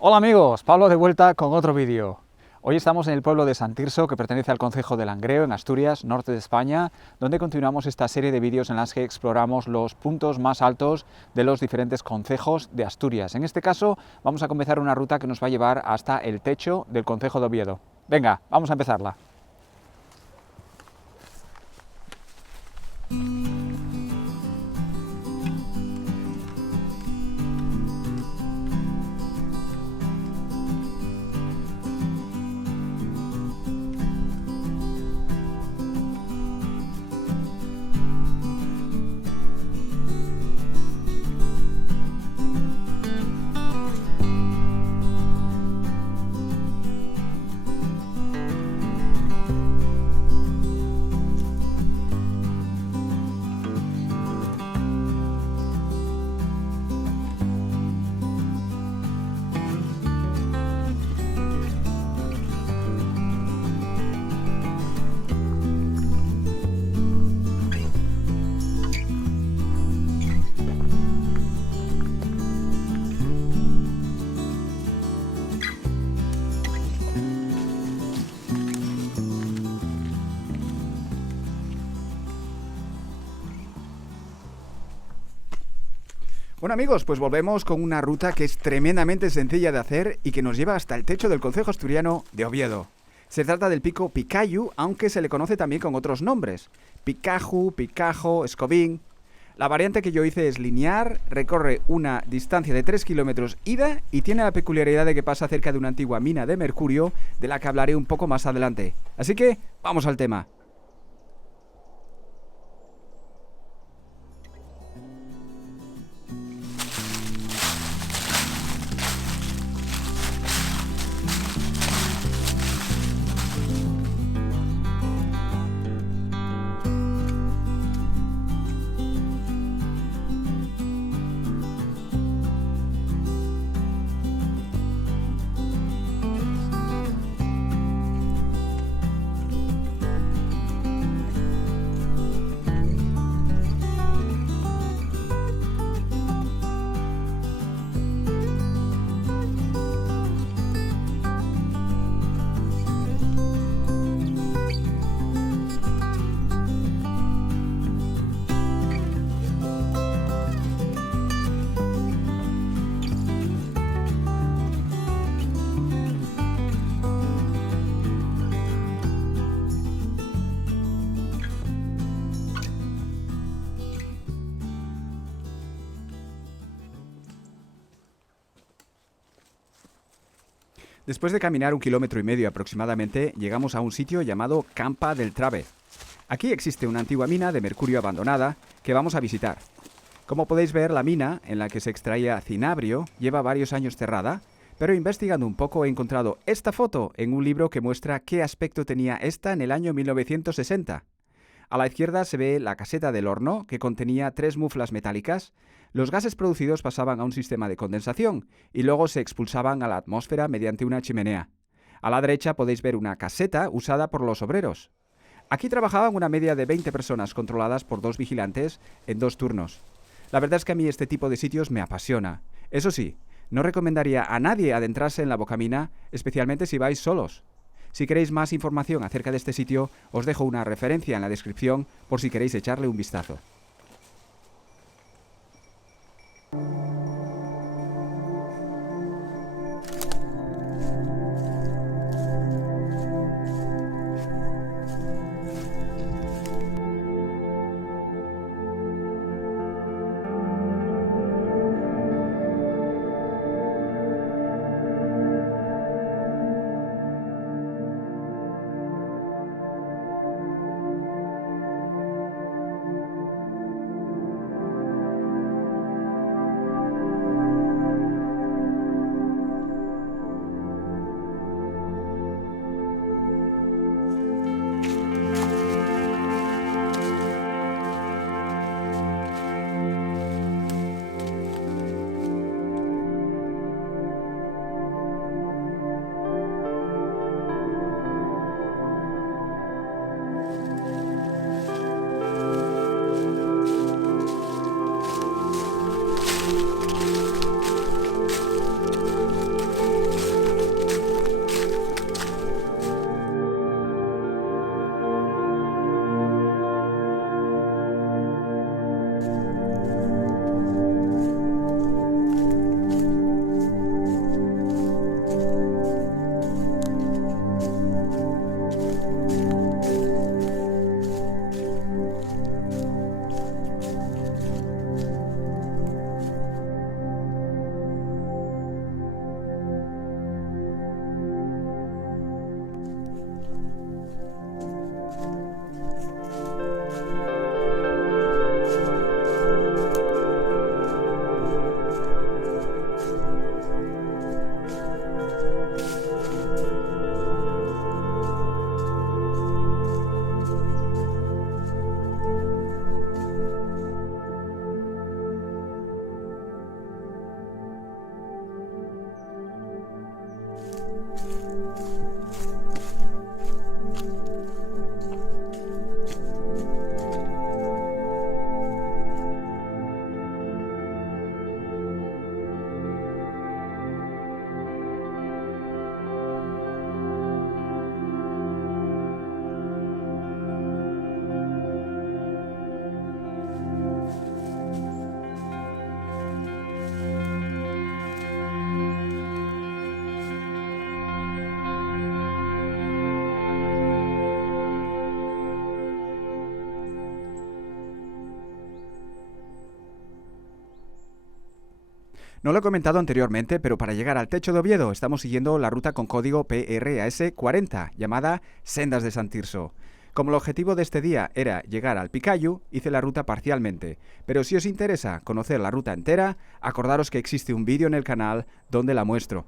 Hola amigos, Pablo de vuelta con otro vídeo. Hoy estamos en el pueblo de San Tirso, que pertenece al concejo de Langreo, en Asturias, norte de España, donde continuamos esta serie de vídeos en las que exploramos los puntos más altos de los diferentes concejos de Asturias. En este caso vamos a comenzar una ruta que nos va a llevar hasta el techo del concejo de Oviedo. Venga, vamos a empezarla. Bueno amigos, pues volvemos con una ruta que es tremendamente sencilla de hacer y que nos lleva hasta el techo del concejo asturiano de Oviedo. Se trata del pico Picayu, aunque se le conoce también con otros nombres: Picaju, Picajo, Escobín. La variante que yo hice es lineal, recorre una distancia de 3 kilómetros ida y tiene la peculiaridad de que pasa cerca de una antigua mina de mercurio, de la que hablaré un poco más adelante. Así que, vamos al tema. Después de caminar 1,5 kilómetros aproximadamente, llegamos a un sitio llamado Campa del Trave. Aquí existe una antigua mina de mercurio abandonada que vamos a visitar. Como podéis ver, la mina, en la que se extraía cinabrio, lleva varios años cerrada, pero investigando un poco he encontrado esta foto en un libro que muestra qué aspecto tenía esta en el año 1960. A la izquierda se ve la caseta del horno, que contenía 3 muflas metálicas. Los gases producidos pasaban a un sistema de condensación y luego se expulsaban a la atmósfera mediante una chimenea. A la derecha podéis ver una caseta usada por los obreros. Aquí trabajaban una media de 20 personas controladas por 2 vigilantes en 2 turnos. La verdad es que a mí este tipo de sitios me apasiona. Eso sí, no recomendaría a nadie adentrarse en la bocamina, especialmente si vais solos. Si queréis más información acerca de este sitio, os dejo una referencia en la descripción por si queréis echarle un vistazo. No lo he comentado anteriormente, pero para llegar al Techo de Oviedo estamos siguiendo la ruta con código PRAS 40, llamada Sendas de San Tirso. Como el objetivo de este día era llegar al Picayu, hice la ruta parcialmente, pero si os interesa conocer la ruta entera, acordaros que existe un vídeo en el canal donde la muestro.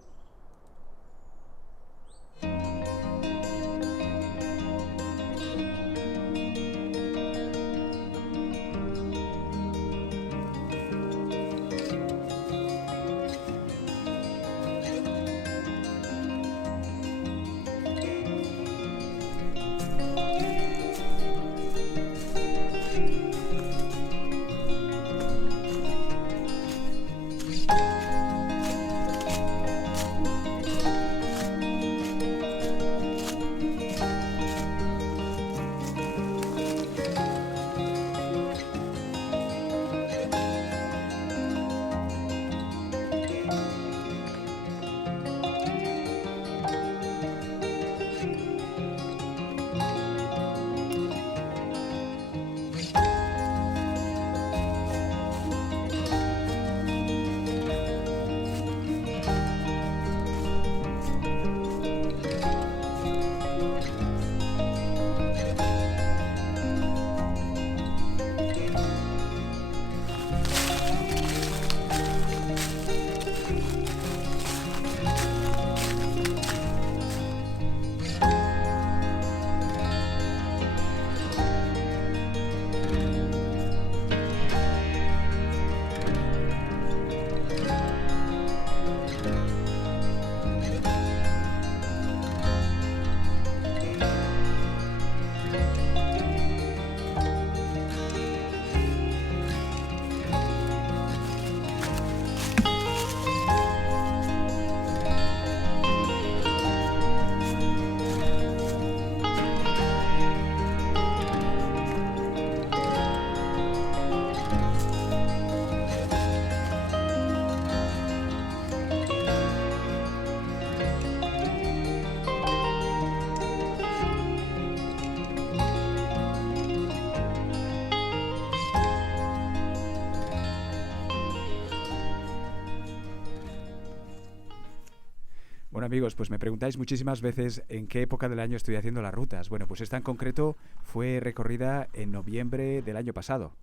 Bueno amigos, pues me preguntáis muchísimas veces en qué época del año estoy haciendo las rutas. Bueno, pues esta en concreto fue recorrida en noviembre del año pasado.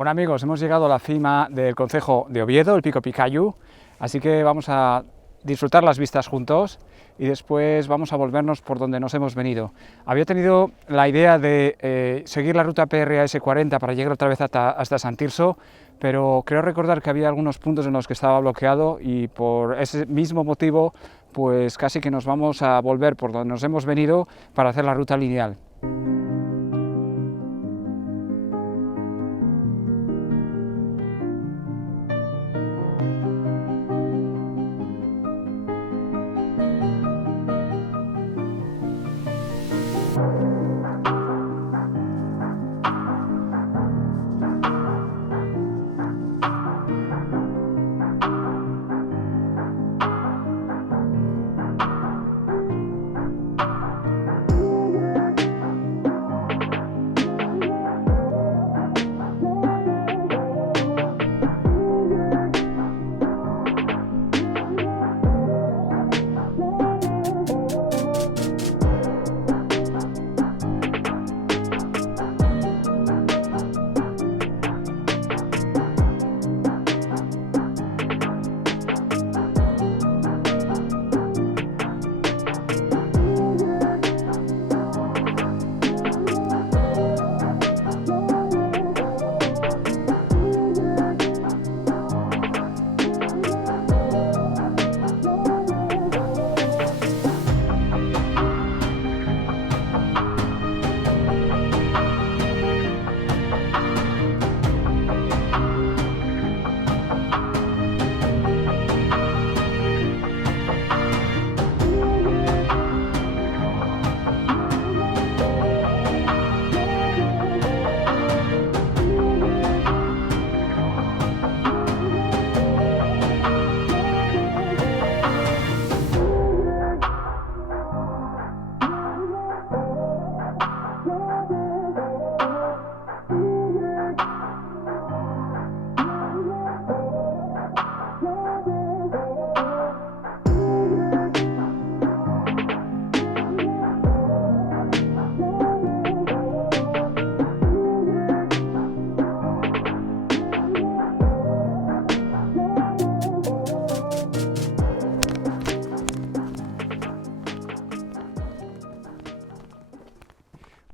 Bueno amigos, hemos llegado a la cima del concejo de Oviedo, el Pico Picayú, así que vamos a disfrutar las vistas juntos y después vamos a volvernos por donde nos hemos venido. Había tenido la idea de seguir la ruta PRAS 40 para llegar otra vez hasta San Tirso, pero creo recordar que había algunos puntos en los que estaba bloqueado y por ese mismo motivo pues casi que nos vamos a volver por donde nos hemos venido para hacer la ruta lineal.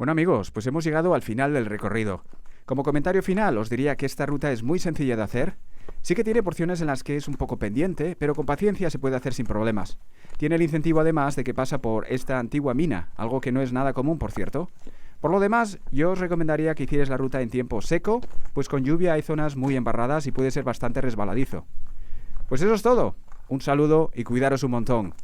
Bueno amigos, pues hemos llegado al final del recorrido. Como comentario final os diría que esta ruta es muy sencilla de hacer. Sí que tiene porciones en las que es un poco pendiente, pero con paciencia se puede hacer sin problemas. Tiene el incentivo además de que pasa por esta antigua mina, algo que no es nada común por cierto. Por lo demás, yo os recomendaría que hicierais la ruta en tiempo seco, pues con lluvia hay zonas muy embarradas y puede ser bastante resbaladizo. Pues eso es todo. Un saludo y cuidaros un montón.